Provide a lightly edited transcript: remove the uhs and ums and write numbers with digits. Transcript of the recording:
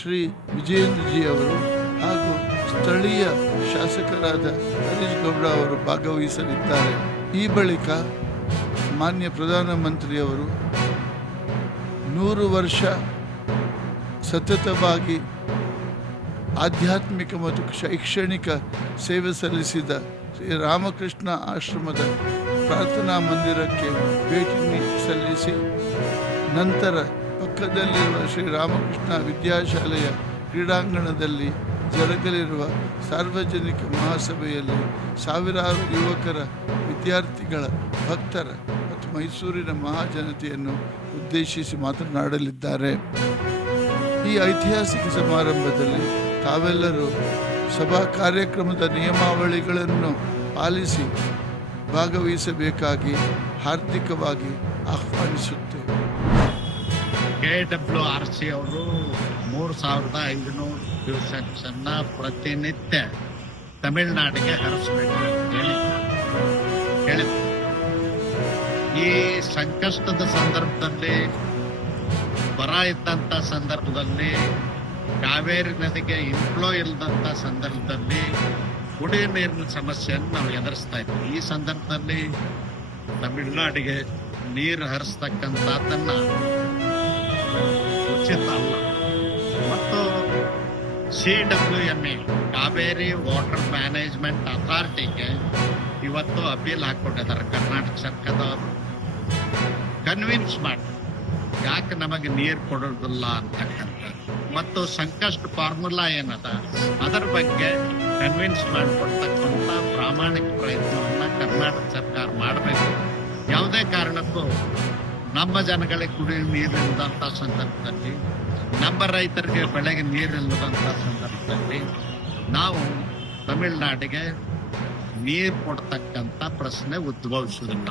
Shri Vijayendra G ಅವರು ಹಾಗೂ ಸ್ಥಳೀಯ ಶಾಸಕರಾದ ಹರೀಶ್ ಗೌಡ ಅವರು ಭಾಗವಹಿಸಲಿದ್ದಾರೆ. ಈ ಬಳಿಕ ಮಾನ್ಯ ಪ್ರಧಾನಮಂತ್ರಿಯವರು 100 ವರ್ಷ ಸತತವಾಗಿ ಆಧ್ಯಾತ್ಮಿಕ ಮತ್ತು ಶೈಕ್ಷಣಿಕ ಸೇವೆ ಸಲ್ಲಿಸಿದ ಶ್ರೀ ರಾಮಕೃಷ್ಣ ಆಶ್ರಮದ ಪ್ರಾರ್ಥನಾ ಮಂದಿರಕ್ಕೆ ಭೇಟಿ ಸಲ್ಲಿಸಿ ನಂತರ ಪಕ್ಕದಲ್ಲಿರುವ ಶ್ರೀ ರಾಮಕೃಷ್ಣ ವಿದ್ಯಾಶಾಲೆಯ ಕ್ರೀಡಾಂಗಣದಲ್ಲಿ ಜರುಗಲಿರುವ ಸಾರ್ವಜನಿಕ ಮಹಾಸಭೆಯಲ್ಲಿ ಸಾವಿರಾರು ಯುವಕರ, ವಿದ್ಯಾರ್ಥಿಗಳ, ಭಕ್ತರ ಮತ್ತು ಮೈಸೂರಿನ ಮಹಾಜನತೆಯನ್ನು ಉದ್ದೇಶಿಸಿ ಮಾತನಾಡಲಿದ್ದಾರೆ. ಈ ಐತಿಹಾಸಿಕ ಸಮಾರಂಭದಲ್ಲಿ ತಾವೆಲ್ಲರೂ ಸಭಾ ಕಾರ್ಯಕ್ರಮದ ನಿಯಮಾವಳಿಗಳನ್ನು ಪಾಲಿಸಿ ಭಾಗವಹಿಸಬೇಕಾಗಿ ಹಾರ್ದಿಕವಾಗಿ ಆಹ್ವಾನಿಸುತ್ತೇವೆ. KWRC ಅವರು 3500 ಕ್ಯೂಸೆಕ್ಸ್ ಅನ್ನ ಪ್ರತಿನಿತ್ಯ ತಮಿಳುನಾಡಿಗೆ ಹರಿಸಬೇಕು ಹೇಳಿದ್ರು. ಈ ಸಂಕಷ್ಟದ ಸಂದರ್ಭದಲ್ಲಿ, ಬರ ಇದ್ದಂಥ ಸಂದರ್ಭದಲ್ಲಿ, ಕಾವೇರಿ ನದಿಗೆ ಇನ್ಫ್ಲೋ ಇಲ್ಲದಂಥ ಸಂದರ್ಭದಲ್ಲಿ ಕುಡಿಯುವ ನೀರಿನ ಸಮಸ್ಯೆಯನ್ನು ನಾವು ಎದುರಿಸ್ತಾ ಇದ್ದೀವಿ. ಈ ಸಂದರ್ಭದಲ್ಲಿ ತಮಿಳುನಾಡಿಗೆ ನೀರು ಹರಿಸ್ತಕ್ಕಂಥದ್ದನ್ನ ಉಚಿತ ಅಲ್ಲ. ಮತ್ತು CWMA ಕಾವೇರಿ ವಾಟರ್ ಮ್ಯಾನೇಜ್ಮೆಂಟ್ ಅಥಾರಿಟಿಗೆ ಇವತ್ತು ಅಪೀಲ್ ಹಾಕ್ಕೊಂಡಿದ್ದಾರೆ. ಕರ್ನಾಟಕ ಸರ್ಕಾರದವರು ಕನ್ವಿನ್ಸ್ ಮಾಡಿ ಯಾಕೆ ನಮಗೆ ನೀರು ಕೊಡೋದಿಲ್ಲ ಅಂತಕ್ಕಂಥದ್ದು, ಮತ್ತು ಸಂಕಷ್ಟ ಫಾರ್ಮುಲಾ ಏನದ ಅದರ ಬಗ್ಗೆ ಕನ್ವಿನ್ಸ್ ಮಾಡಿಕೊಡ್ತಕ್ಕಂಥ ಪ್ರಾಮಾಣಿಕ ಪ್ರಯತ್ನವನ್ನು ಕರ್ನಾಟಕ ಸರ್ಕಾರ ಮಾಡಬೇಕು. ಯಾವುದೇ ಕಾರಣಕ್ಕೂ ನಮ್ಮ ಜನಗಳಿಗೆ ಕುಡಿಯುವ ನೀರಿಲ್ಲದಂಥ ಸಂದರ್ಭದಲ್ಲಿ, ನಮ್ಮ ರೈತರಿಗೆ ಬೆಳೆಗೆ ನೀರಿಲ್ಲದಂಥ ಸಂದರ್ಭದಲ್ಲಿ ನಾವು ತಮಿಳುನಾಡಿಗೆ ನೀರು ಕೊಡ್ತಕ್ಕಂಥ ಪ್ರಶ್ನೆ ಉದ್ಭವಿಸುವುದಿಲ್ಲ.